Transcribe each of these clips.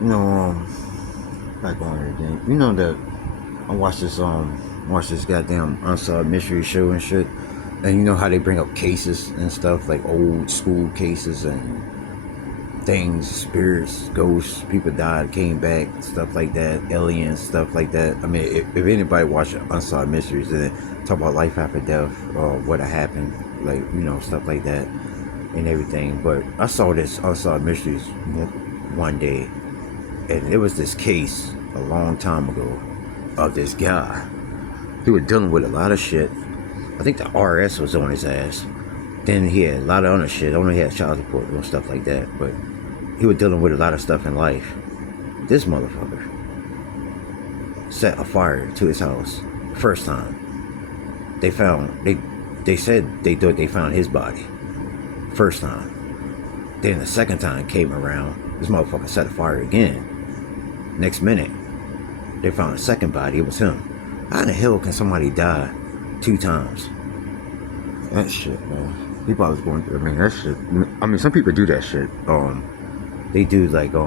You know, back on here again. You know that I watched this goddamn unsolved mystery show and shit. And you know how they bring up cases and stuff, like old school cases and things, spirits, ghosts, people died, came back, stuff like that, aliens, stuff like that. I mean, if anybody watch Unsolved Mysteries, then talk about life after death or what happened, like, stuff like that and everything. But I saw this Unsolved Mysteries one day, and it was this case a long time ago of this guy. He was dealing with a lot of shit. I think the RS was on his ass. Then he had a lot of other shit. Only had child support and stuff like that. But he was dealing with a lot of stuff in life. This motherfucker set a fire to his house. First time. They said they thought they found his body. First time. Then the second time came around, this motherfucker set a fire again. Next minute, they found a second body. It was him. How in the hell can somebody die 2 times? That shit, man. People I was going through. I mean, that shit. I mean, some people do that shit. They do like try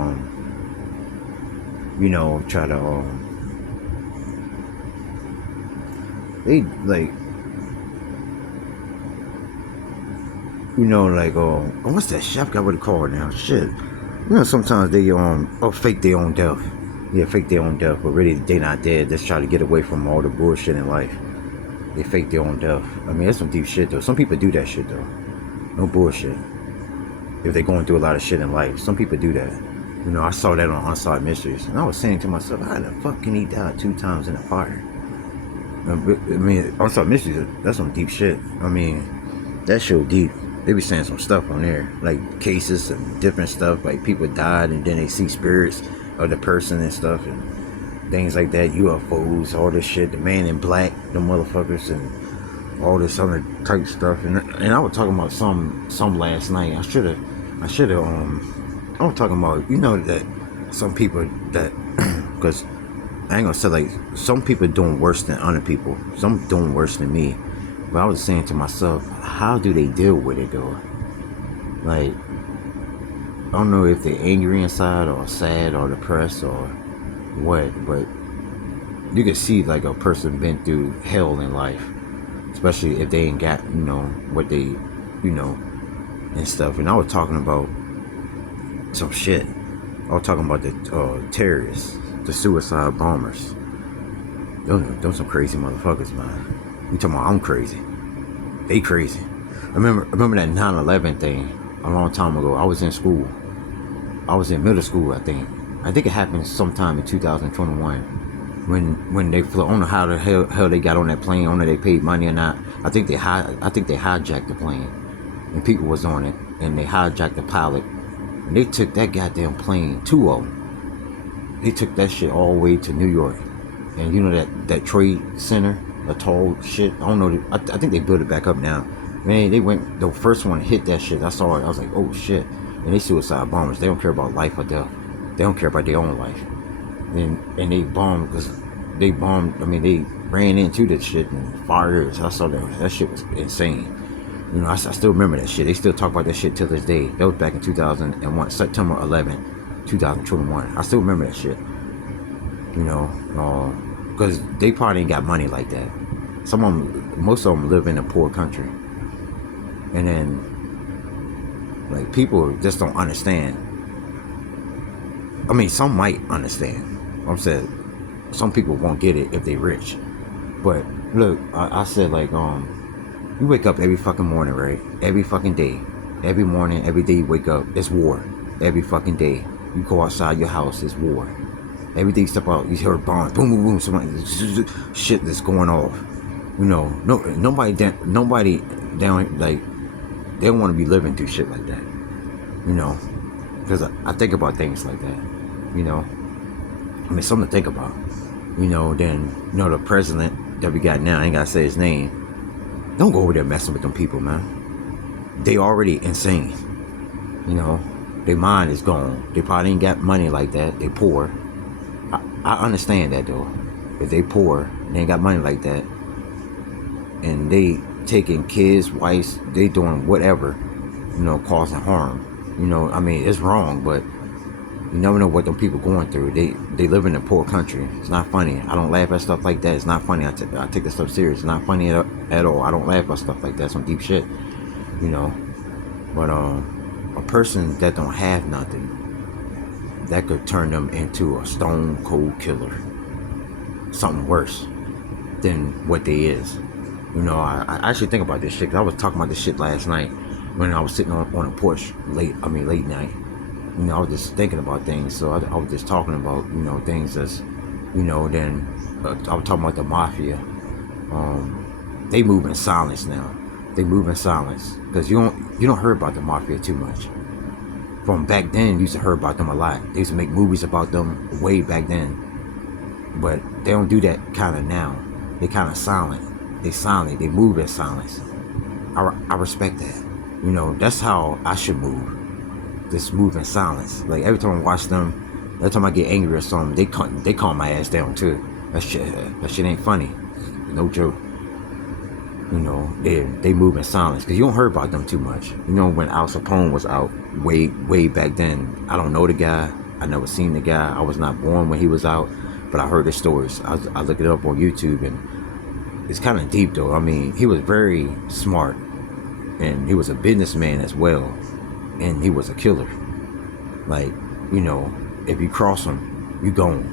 to they like what's that shit? I forgot what it's called now. Shit. Sometimes they fake their own death. Yeah, fake their own death, but really they not dead. Just try to get away from all the bullshit in life. They fake their own death. I mean, that's some deep shit though. Some people do that shit though. No bullshit. If they're going through a lot of shit in life, some people do that. I saw that on Unsolved Mysteries, and I was saying to myself, how the fuck can he die 2 times in a fire? I mean, Unsolved Mysteries, that's some deep shit. I mean, that show deep. They be saying some stuff on there, like cases and different stuff, like people died and then they see spirits of the person and stuff and things like that, UFOs, all this shit, the man in black, the motherfuckers, and all this other type stuff. And I was talking about some last night. I should have I was talking about, that some people that, because I ain't gonna say like, some people doing worse than other people. Some doing worse than me. But I was saying to myself, how do they deal with it though? Like, I don't know if they're angry inside or sad or depressed or what, but you can see like a person been through hell in life, especially if they ain't got, what they, and stuff. And I was talking about some shit. I was talking about the terrorists, the suicide bombers. Those some crazy motherfuckers, man. You talking about I'm crazy. They crazy. I remember that 9/11 thing a long time ago. I was in school. I was in middle school, I think. I think it happened sometime in 2021 when they flew. I don't know how the hell they got on that plane. I don't know if they paid money or not. I think they hijacked the plane, and people was on it, and they hijacked the pilot, and they took that goddamn plane, 2 of them. They took that shit all the way to New York, and that Trade Center, a tall shit. I don't know. I think they built it back up now. Man, they went. The first one hit that shit. I saw it. I was like, oh shit. And they suicide bombers. They don't care about life or death. They don't care about their own life. And they bombed because they bombed. I mean, they ran into that shit and fires. I saw that. That shit was insane. I still remember that shit. They still talk about that shit till this day. That was back in 2001, September 11, 2021. I still remember that shit. Because they probably ain't got money like that. Most of them live in a poor country. And then, like, people just don't understand. I mean, some might understand. I'm saying, some people won't get it if they rich. But, look, I said, like, you wake up every fucking morning, right? Every fucking day. Every morning, every day you wake up, it's war. Every fucking day. You go outside your house, it's war. Every day you step out, you hear bombs, boom, boom, boom, somebody, shit that's going off. Nobody down, like, they don't want to be living through shit like that. Because I think about things like that. I mean, something to think about. Then, the president that we got now, I ain't gotta say his name. Don't go over there messing with them people, man. They already insane. Their mind is gone. They probably ain't got money like that. They poor. I understand that though. If they poor, they ain't got money like that, and they taking kids, wives, they doing whatever, causing harm. I mean, it's wrong, but You never know what them people going through. They live in a poor country. It's not funny. I don't laugh at stuff like that. It's not funny. I take this stuff serious. It's not funny at all. I don't laugh at stuff like that. Some deep shit, you know. But a person that don't have nothing, that could turn them into a stone cold killer. Something worse than what they is. You know, I actually think about this shit, 'cause I was talking about this shit last night when I was sitting on a porch late night. You know, I was just thinking about things, so I was just talking about, you know, things that's, you know, then I was talking about the mafia. They move in silence now. They move in silence because you don't hear about the mafia too much. From back then, you used to hear about them a lot. They used to make movies about them way back then, but they don't do that kind of now. They kind of silent. They silent. They move in silence. I respect that. You know, that's how I should move. Just move in silence. Like every time I watch them, every time I get angry or something, they calm my ass down too. That shit ain't funny. No joke. You know, they move in silence because you don't hear about them too much. You know, when Al Capone was out way back then, I don't know the guy. I never seen the guy. I was not born when he was out, but I heard his stories. I looked it up on YouTube, and it's kind of deep though. I mean, he was very smart, and he was a businessman as well, and he was a killer. Like, you know, if you cross him, you gone.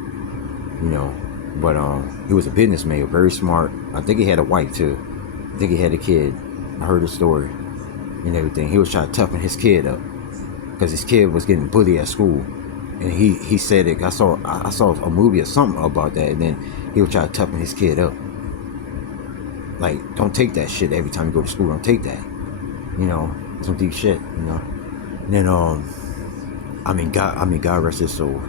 You know, but he was a businessman, very smart. I think he had a wife too. I think he had a kid. I heard the story and everything. He was trying to toughen his kid up because his kid was getting bullied at school, and he said it. I saw a movie or something about that, and then he was trying to toughen his kid up. Like, don't take that shit every time you go to school. Don't take that. You know, some deep shit. You know. And then God rest his soul.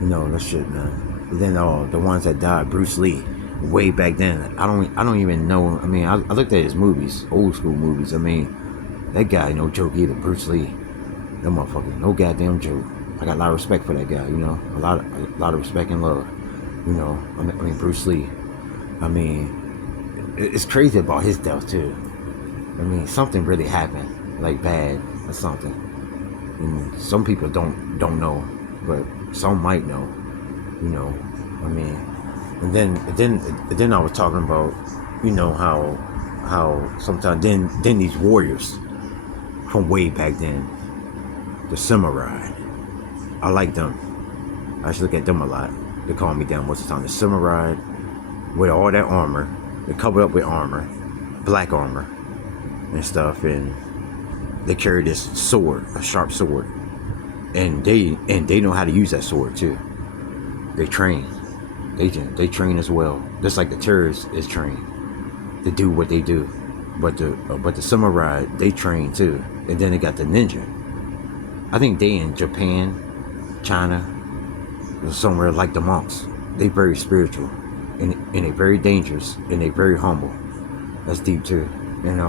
You know, that shit, man. And then the ones that died, Bruce Lee. Way back then, I don't even know. I mean, I looked at his movies, old school movies. I mean, that guy, no joke either. Bruce Lee, that motherfucker, no goddamn joke. I got a lot of respect for that guy. You know, a lot of respect and love. You know, I mean Bruce Lee. I mean, it's crazy about his death too. I mean, something really happened, like bad or something. And some people don't know, but some might know. You know, I mean. And then I was talking about, you know, how sometimes then these warriors from way back then, the samurai, I like them. I should look at them a lot. They call me down most of the time. The samurai with all that armor, they covered up with armor, black armor and stuff, and they carry this sword, a sharp sword, and they know how to use that sword too. They train. They train as well, just like the terrorists is trained to do what they do. But the samurai, they train too. And then they got the ninja. I think they in Japan, China, or somewhere like the monks. They very spiritual, and they very dangerous, and they very humble. That's deep too. And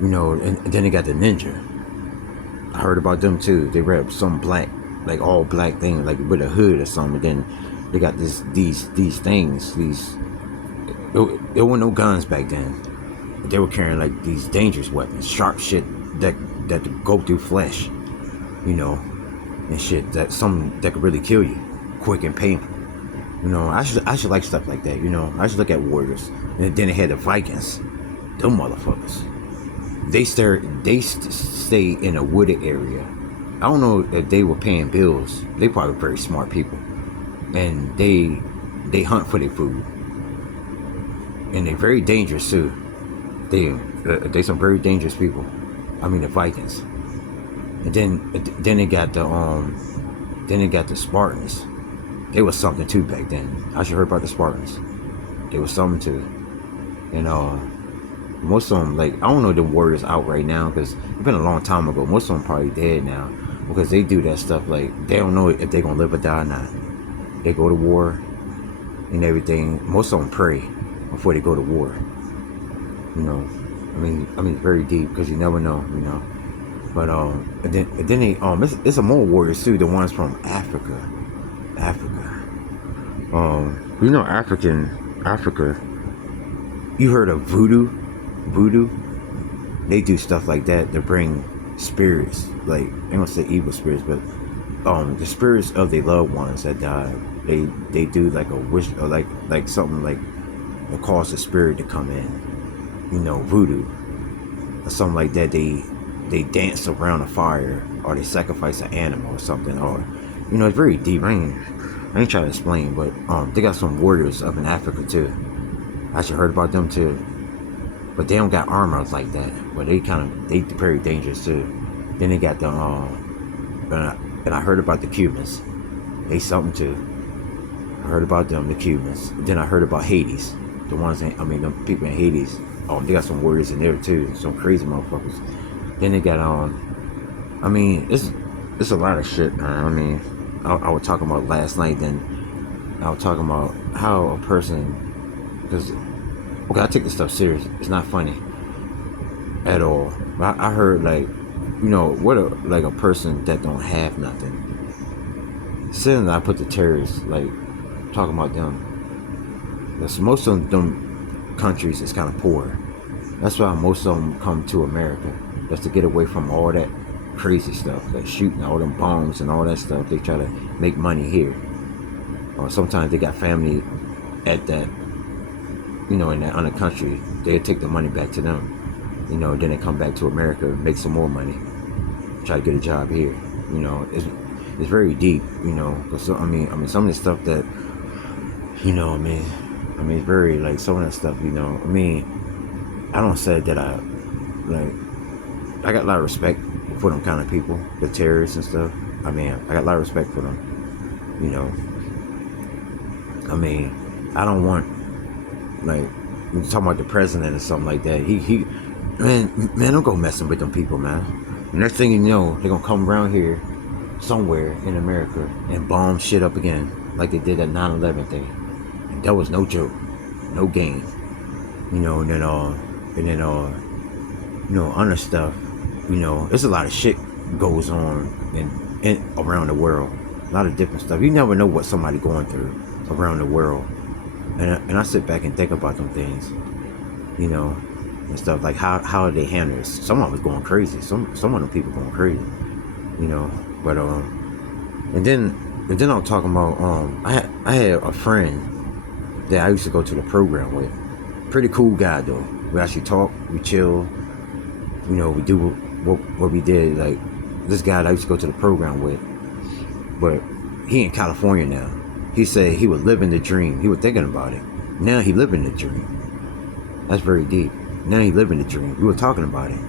you know, and then they got the ninja. I heard about them too. They wear some black, like all black thing, like with a hood or something. Then they got these things. There were no guns back then. They were carrying like these dangerous weapons, sharp shit that go through flesh, you know, and shit that could really kill you, quick and painful. You know, I should like stuff like that. You know, I should look at warriors. And then they had the Vikings, them motherfuckers. They stay in a wooded area. I don't know if they were paying bills. They probably very smart people, and they hunt for their food, and they're very dangerous too. They some very dangerous people. I mean the Vikings, and then they got the Spartans. They was something too back then. I should heard about the Spartans. They was something too, and most of them, like, I don't know the warriors out right now because it's been a long time ago. Most of them probably dead now because they do that stuff. Like, they don't know if they're gonna live or die or not. They go to war and everything. Most of them pray before they go to war. You know, I mean, it's very deep because you never know. You know, but and then they it's some more warriors too. The ones from Africa. You know, Africa. You heard of voodoo? They do stuff like that to bring spirits, like, I ain't gonna say evil spirits, but the spirits of their loved ones that died. They do like a wish, or like something like to cause the spirit to come in, voodoo or something like that. They dance around a fire, or they sacrifice an animal or something, or it's very deep. I ain't trying to explain, but they got some warriors up in Africa too. I actually heard about them too, but they don't got armor like that. But they very dangerous too. Then they got the and I heard about the Cubans. They something too. I heard about them, the Cubans. Then I heard about Hades. The ones, the people in Hades. They got some warriors in there too. Some crazy motherfuckers. Then they got it's a lot of shit, man. I was talking about last night. Then I was talking about how a person, because I take this stuff serious. It's not funny at all. But I heard what a person that don't have nothing. Since I put the terrorists, talking about them. Because most of them countries is kind of poor. That's why most of them come to America. Just to get away from all that crazy stuff, like shooting all them bombs and all that stuff. They try to make money here. Or sometimes they got family at that, in that other country. They take the money back to them. Then they come back to America, make some more money, try to get a job here. It's very deep. Cause some of the stuff that, it's very some of that stuff. I don't say that I got a lot of respect for them kind of people, the terrorists and stuff. I got a lot of respect for them. I don't want you're talking about the president or something like that. He man, don't go messing with them people, man. The next thing you know, they're gonna come around here somewhere in America and bomb shit up again, like they did that 9/11 thing. And that was no joke, no game. Other stuff. There's a lot of shit goes on in around the world. A lot of different stuff. You never know what somebody going through around the world. And I sit back and think about them things, and stuff like how they handle it. Some of them going crazy. Some of them people going crazy, But and then I'm talking about I had a friend that I used to go to the program with. Pretty cool guy though. We actually talk, we chill, we do what we did. Like this guy that I used to go to the program with, but he in California now. He said he was living the dream. He was thinking about it. Now he living the dream. That's very deep. Now he living the dream. We were talking about it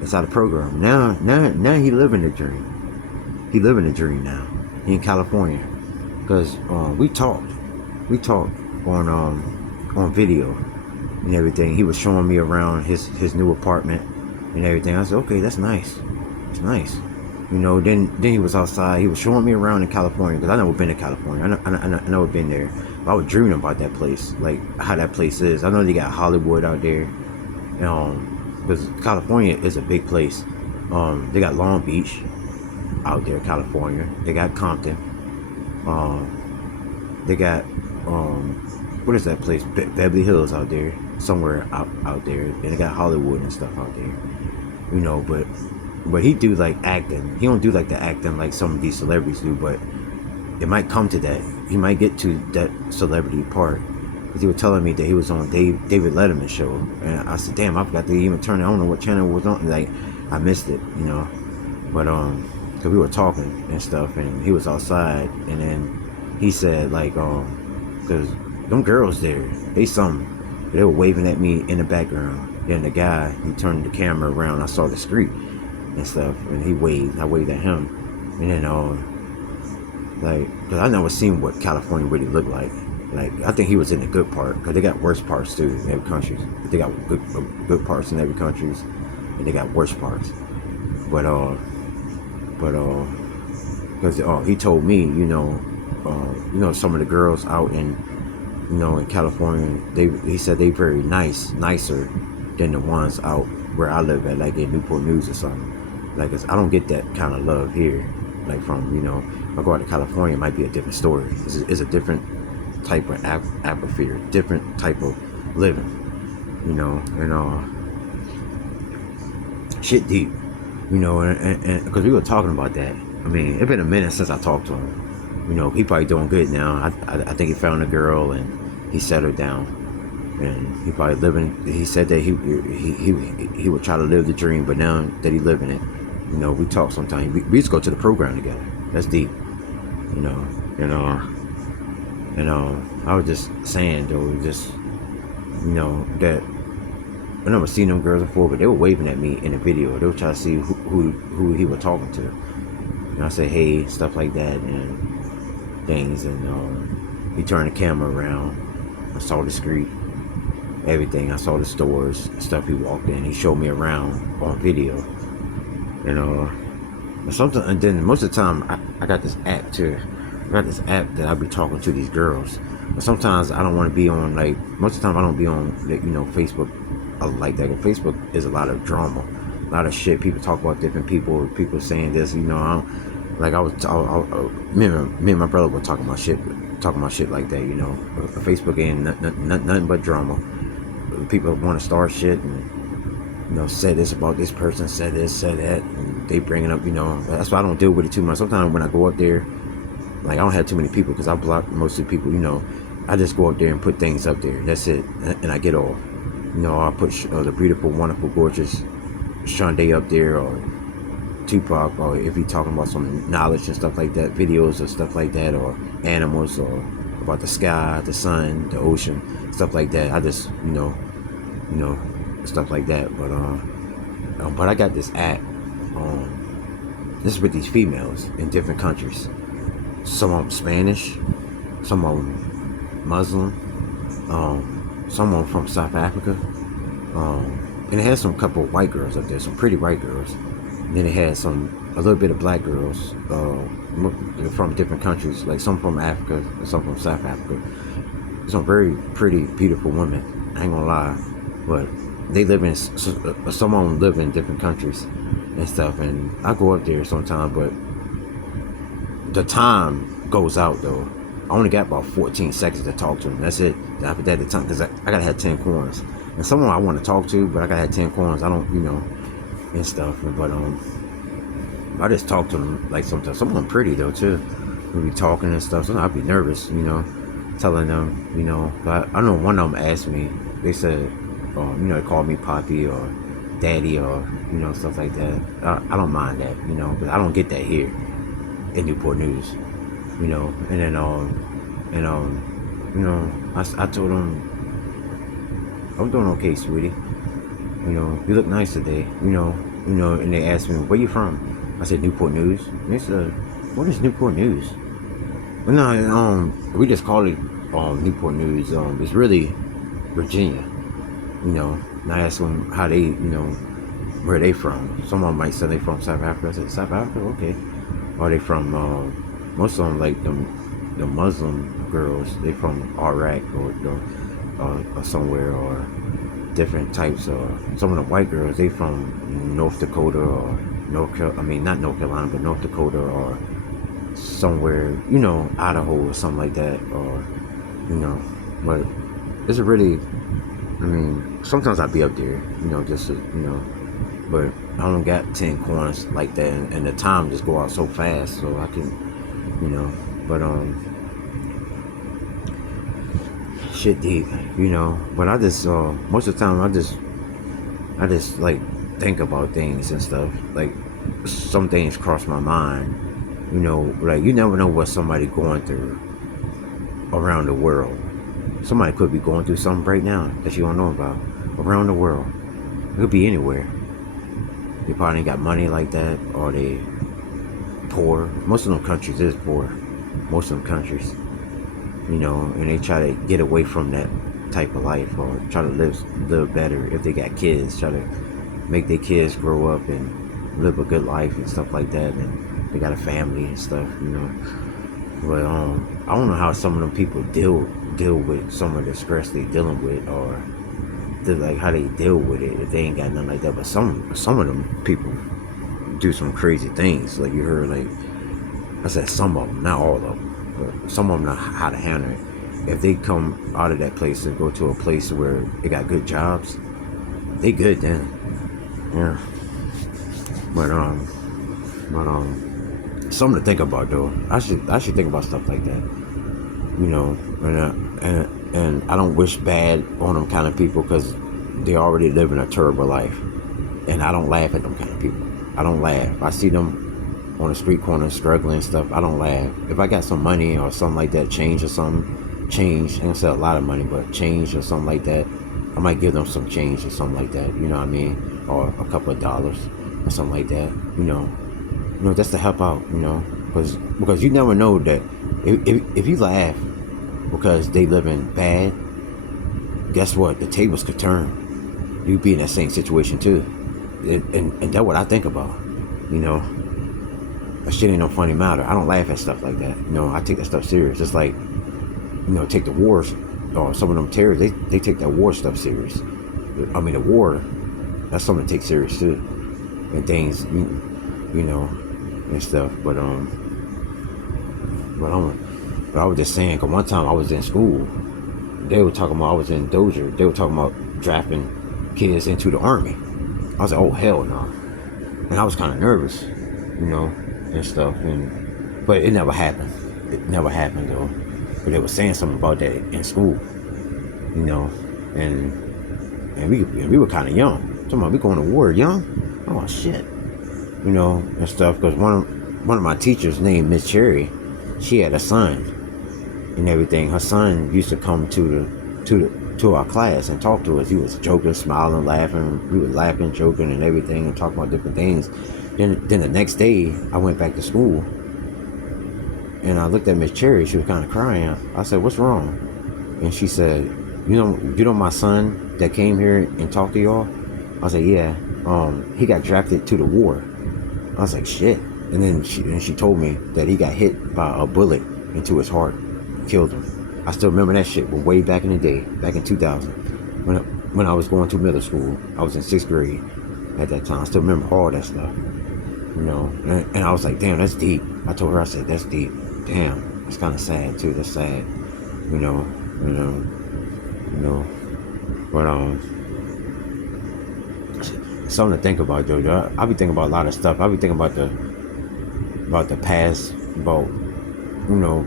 inside the program. Now he living the dream. He living the dream now. He in California. Because we talked on video and everything. He was showing me around his new apartment and everything. I said, okay, that's nice. It's nice. Then he was outside. He was showing me around in California, because I never been to California. I never been there. But I was dreaming about that place, like how that place is. I know they got Hollywood out there, because California is a big place. They got Long Beach out there, California. They got Compton. They got what is that place? Beverly Hills out there, somewhere out there. And they got Hollywood and stuff out there. But he do acting. He don't do the acting like some of these celebrities do, but it might come to that. He might get to that celebrity part. Because he was telling me that he was on David Letterman show. And I said, damn, I forgot to even turn it on. I don't know what channel it was on. I missed it, But, because we were talking and stuff, and he was outside. And then he said, because them girls there, they were waving at me in the background. Then the guy, he turned the camera around. I saw the street and stuff, and he waved. I waved at him, and then because I never seen what California really looked like. I think he was in the good part, because they got worse parts too in every country. They got good parts in every country, and they got worse parts. But because he told me, some of the girls out in California, he said they very nicer than the ones out where I live at, like in Newport News or something. I don't get that kind of love here. From, if I go out to California, it might be a different story. It's a different type of atmosphere, different type of living, and shit deep. You know, and because we were talking about that. I mean, it's been a minute since I talked to him. You know, he probably doing good now. I think he found a girl and he settled down, and he probably living. He said that he would try to live the dream, but now that he living it, you know, we talk sometimes. We used to go to the program together. That's deep. You know, and I was just saying though, just you know that I never seen them girls before, but they were waving at me in the video. They were trying to see who he was talking to. And I said, hey, stuff like that and things. And he turned the camera around. I saw the street, everything. I saw the stores, stuff he walked in. He showed me around on video. And then most of the time, I got this app too. I got this app that I be talking to these girls. But sometimes I don't want to be on, like, most of the time I don't be on, like, you know, Facebook like that. Facebook is a lot of drama, a lot of shit. People talk about different people saying this, you know. Me and my brother were talking about shit like that, you know. Facebook ain't nothing but drama. People want to start shit and, you know, say this about this person, say this, say that, and they bring it up, you know. That's why I don't deal with it too much. Sometimes when I go up there, like, I don't have too many people because I block most of the people, you know. I just go up there and put things up there. That's it, and I get off. You know, I'll put the beautiful, wonderful, gorgeous Shonda up there, or Tupac, or if he's talking about some knowledge and stuff like that, videos or stuff like that, or animals, or about the sky, the sun, the ocean, stuff like that. I just, you know, stuff like that. But I got this app. This is with these females in different countries. Some of them Spanish, some of them Muslim, some of them from South Africa, and it had some couple of white girls up there, some pretty white girls. And then it had a little bit of black girls from different countries, like some from Africa and some from South Africa. Some very pretty, beautiful women. I ain't gonna lie, but they live in, some of them live in different countries and stuff. And I go up there sometimes, but the time goes out though. I only got about 14 seconds to talk to them. That's it. After that, the time, because I gotta have 10 coins. And someone I want to talk to, but I gotta have 10 coins. I don't, you know, and stuff. But I just talk to them like sometimes. Some of them pretty though too. We be talking and stuff. Sometimes I'd be nervous, you know, telling them, you know. But I know one of them asked me. They said, you know, they called me Poppy or Daddy or, you know, stuff like that. I don't mind that, you know, but I don't get that here in Newport News, you know. And then you know, I told them, I'm doing okay, sweetie. You know, you look nice today. You know, and they asked me, where you from? I said, Newport News. And they said, what is Newport News? Well, no, we just call it Newport News. It's really Virginia. You know, and I asked them how they, you know, where they from. Someone might say they from South Africa. I said, South Africa, okay. Or they from, most of them, like the Muslim girls, they from Iraq or somewhere, or different types. Or some of the white girls, they from North Dakota or not North Carolina, but North Dakota or somewhere, you know, Idaho or something like that, or, you know. But it's a really, I mean, sometimes I'd be up there, you know, just to, you know, but I don't got 10 coins like that, and the time just go out so fast, so I can, you know. But shit deep, you know. But I just most of the time I just like think about things and stuff. Like, some things cross my mind, you know. Like, you never know what somebody going through around the world. Somebody could be going through something right now that you don't know about around the world. It could be anywhere. They probably ain't got money like that, or they poor. Most of them countries is poor. Most of them countries, you know, and they try to get away from that type of life, or try to live better. If they got kids, try to make their kids grow up and live a good life and stuff like that. And they got a family and stuff, you know. But I don't know how some of them people deal with some of the stress they dealing with, or like how they deal with it if they ain't got nothing like that. But some of them people do some crazy things. Like, you heard, like I said, some of them, not all of them, but some of them know how to handle it. If they come out of that place and go to a place where they got good jobs, they good then. Yeah. But something to think about though. I should think about stuff like that. You know, and I don't wish bad on them kind of people because they already living a terrible life, and I don't laugh at them kind of people. I don't laugh. I see them on the street corner struggling and stuff. I don't laugh. If I got some money or something like that, change or something, change. I don't sell a lot of money, but change or something like that. I might give them some change or something like that. You know what I mean? Or a couple of dollars or something like that. Just to help out. Because you never know that if you laugh because they living bad, guess what? The tables could turn. You be in that same situation too, and that's what I think about. That shit ain't no funny matter. I don't laugh at stuff like that. I take that stuff serious. Just like take the wars or some of them terrorists. They take that war stuff serious. I mean, the war, that's something to take serious too, and things, and stuff. But I was just saying, cause one time I was in school, they were talking about I was in Dozier. They were talking about drafting kids into the army. I was like, oh hell no, and I was kind of nervous, and stuff. But it never happened. It never happened though. But they were saying something about that in school, and we were kind of young. Talking about we going to war young. Oh shit, and stuff. Cause one of my teachers named Miss Cherry, she had a son and everything. Her son used to come to our class and talk to us. He was joking, smiling, laughing. We were laughing, joking, and everything, and talking about different things. Then the next day, I went back to school, and I looked at Miss Cherry. She was kind of crying. I said, "What's wrong?" And she said, "You know my son that came here and talked to y'all?" I said, "Yeah. He got drafted to the war." I was like, "Shit." And then she told me that he got hit by a bullet into his heart, killed him. I still remember that shit, but way back in the day, back in 2000, when I was going to middle school. I was in 6th grade at that time. I still remember all that stuff, And I was like, damn, that's deep. I told her, I said, that's deep. Damn, it's kind of sad too. That's sad, But something to think about, Jojo. I be thinking about a lot of stuff. I be thinking about the past, about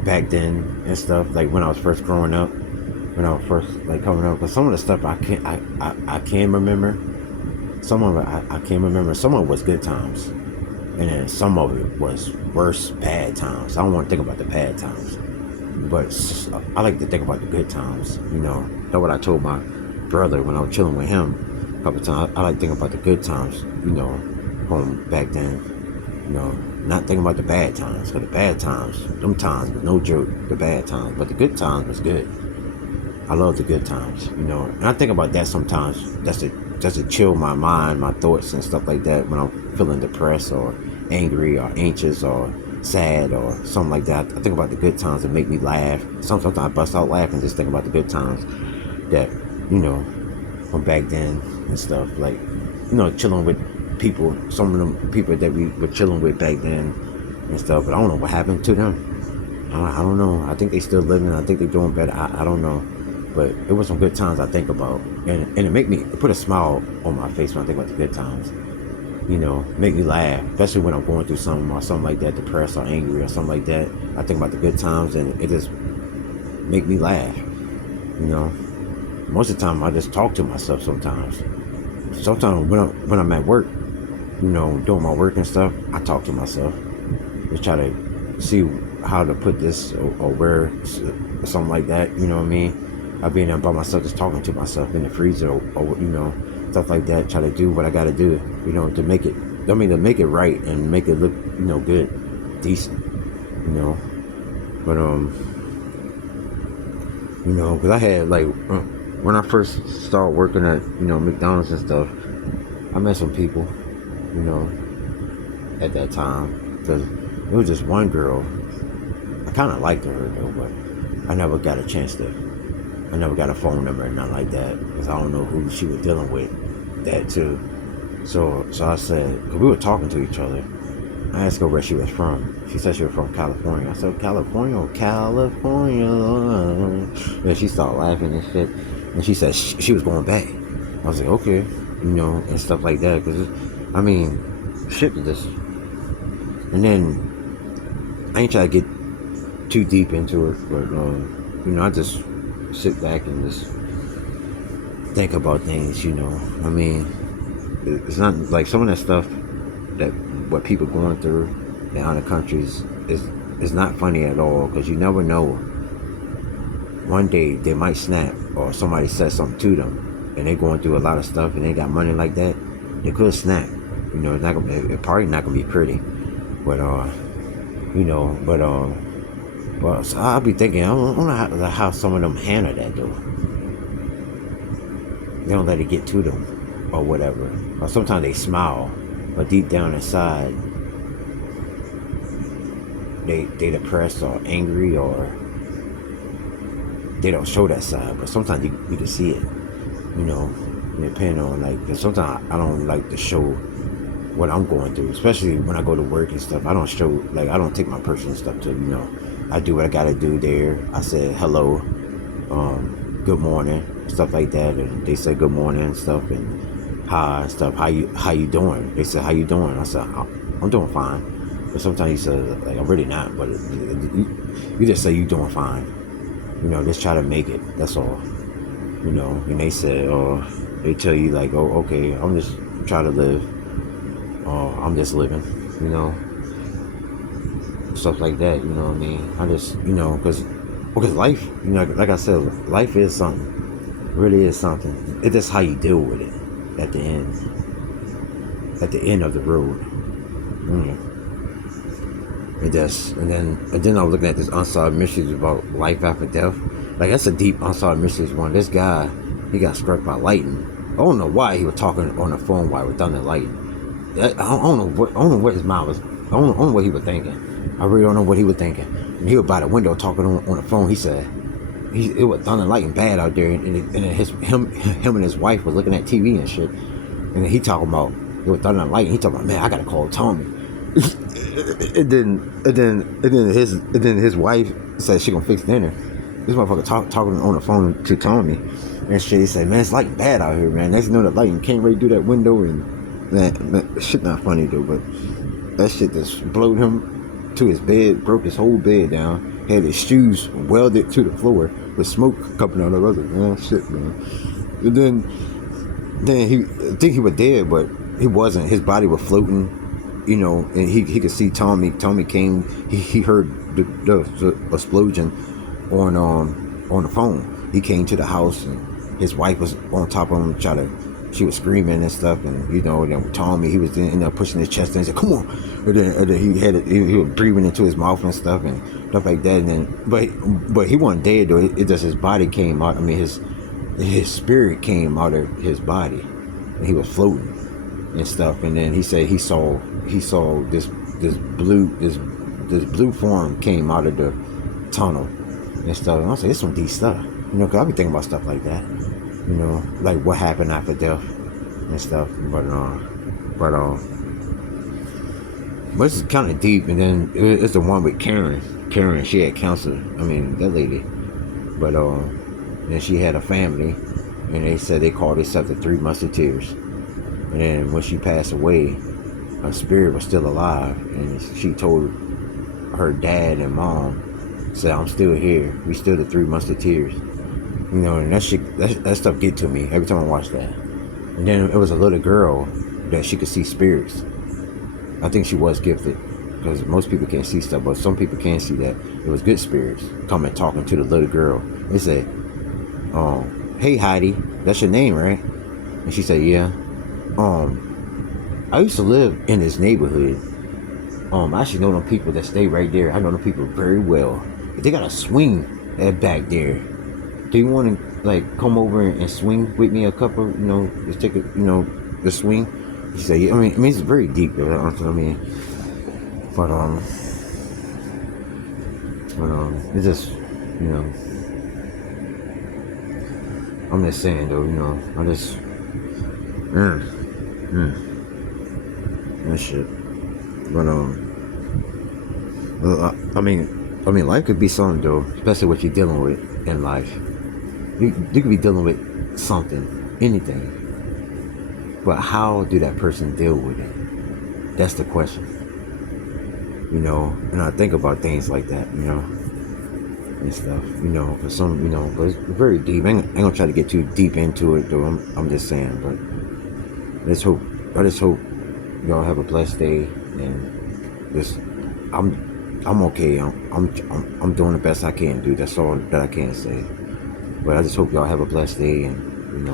back then and stuff. Like when I was first growing up, when I was first like coming up. But some of the stuff I can remember. Some of it I can't remember. Some of it was good times, and then some of it was worse, bad times. I don't want to think about the bad times, but I like to think about the good times. That's what I told my brother when I was chilling with him a couple times. I like to think about the good times, from back then, not thinking about the bad times, because the bad times, them times was no joke, the bad times, but the good times was good. I love the good times, and I think about that sometimes. Just to chill my mind, my thoughts and stuff like that when I'm feeling depressed or angry or anxious or sad or something like that. I think about the good times that make me laugh. Sometimes I bust out laughing just think about the good times that, from back then and stuff. Like, chilling with people, some of them people that we were chilling with back then and stuff. But I don't know what happened to them. I don't know. I think they still living. I think they're doing better. I don't know. But it was some good times I think about, and it put a smile on my face when I think about the good times. Make me laugh, especially when I'm going through something or something like that, depressed or angry or something like that. I think about the good times, and it just make me laugh. Most of the time I just talk to myself. Sometimes when I'm at work, doing my work and stuff, I talk to myself. Just try to see how to put this or where something like that. You know what I mean? I'll be in there by myself, just talking to myself in the freezer, or stuff like that. Try to do what I got to do, to make it. To make it right and make it look, good, decent, But because I had like when I first started working at McDonald's and stuff, I met some people, at that time, because it was just one girl. I kind of liked her though, but I never got a chance to. I never got a phone number or nothing like that, because I don't know who she was dealing with, that too. So I said, because we were talking to each other, I asked her where she was from. She said she was from California. I said, California? And she started laughing and shit. And she said she was going back. I was like, okay, and stuff like that. Because, shit is just, and then I ain't trying to get too deep into it, but I just sit back and just think about things. I mean, it's not like some of that stuff that what people going through in other countries is not funny at all, because you never know. One day they might snap, or somebody says something to them, and they're going through a lot of stuff, and they got money like that. They could snap. It's not gonna. It's probably not gonna be pretty, but but so I'll be thinking, I don't know how some of them handle that though. They don't let it get to them, or whatever. Or sometimes they smile, but deep down inside, they depressed or angry, or they don't show that side. But sometimes you can see it. Depending on, like, 'cause sometimes I don't like to show what I'm going through, especially when I go to work and stuff. I don't show, like, I don't take my personal stuff to, I do what I gotta do there. I said hello, good morning, stuff like that, and they say good morning and stuff, and hi and stuff. How you doing? They said, how you doing? I said, I'm doing fine. But sometimes you say, like, I'm really not, but you just say you doing fine. Just try to make it. That's all. And they said, they tell you, like, oh, okay, I'm just trying to live. I'm just living, stuff like that. You know what I mean? I just, because life, like I said, life is something. It really is something. It's just how you deal with it at the end. At the end of the road. And then I was looking at this unsolved mysteries about life after death. Like, that's a deep unsolved mysteries one. This guy, he got struck by lightning. I don't know why he was talking on the phone while it was thunder and lightning. I don't know what his mind was. I don't know what he was thinking. I really don't know what he was thinking. And he was by the window talking on the phone. He said, it was thunder and lightning bad out there, and him and his wife was looking at TV and shit. And then he talking about it was thunder and lightning. He talking about, man, I gotta call Tommy. and then his wife said she gonna fix dinner. This motherfucker talking on the phone to Tommy and shit. He said, man, it's lightning bad out here, man. Next thing you know, the lightning came right through that window, and man, shit not funny though, but that shit just blowed him to his bed, broke his whole bed down, had his shoes welded to the floor with smoke coming out of it. I was like, man, shit, man. And then I think he was dead, but he wasn't. His body was floating, and he could see Tommy. Tommy came. He heard the explosion on the phone. He came to the house, and his wife was on top of him, she was screaming and stuff, and then Tommy, he was in there pushing his chest and he said, come on. And then he was breathing into his mouth and stuff like that. And then but he wasn't dead though. It just, his body came out. I mean, his spirit came out of his body, and he was floating and stuff. And then he said he saw this blue form came out of the tunnel and stuff. And I was like, this some deep stuff, because I be thinking about stuff like that, like what happened after death and stuff. But it's kind of deep. And then it's the one with Karen, she had cancer. I mean, that lady. But then she had a family, and they said they called themselves the Three Musketeers. And then when she passed away, her spirit was still alive, and she told her dad and mom, said, I'm still here. We still the Three Musketeers. And that stuff get to me every time I watch that. And then it was a little girl that she could see spirits. I think she was gifted, because most people can't see stuff, but some people can see that. It was good spirits coming talking to the little girl. They said, hey Heidi, that's your name, right? And she said, yeah. I used to live in this neighborhood. I actually know them people that stay right there. I know them people very well. They got a swing back there. Do you want to, like, come over and swing with me a couple, just take the swing? She said, yeah. I mean, it's very deep, though. I mean, but it's just, I'm just saying, though, I just, that shit. But I mean, life could be something though, especially what you're dealing with in life. You could be dealing with something, anything. But how do that person deal with it? That's the question. And I think about things like that, and stuff, for some, but it's very deep. I ain't gonna try to get too deep into it, though. I'm just saying, but I just hope y'all have a blessed day, and just, I'm okay. I'm doing the best I can do. That's all that I can say. But I just hope y'all have a blessed day, and